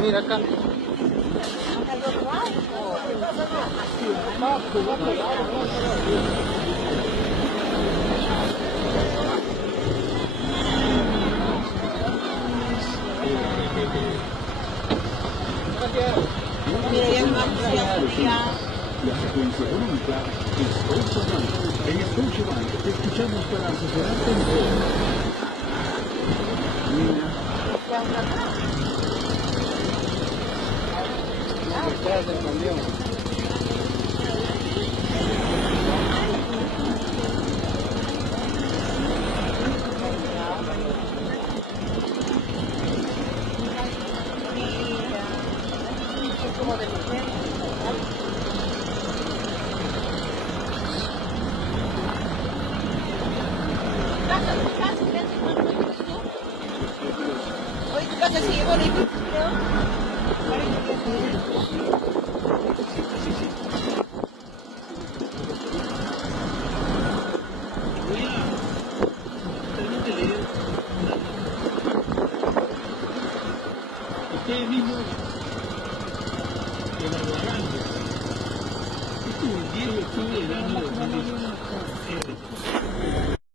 Mira acá. Mira, ya una La secuencia económica es Deutsche Bank. En el Deutsche Bank te escuchamos para asesorarte en todo. Oye, tu casa sigue bonita, creo. Ustedes mismos evaluarán. Esto es el 10 de octubre del año 2018.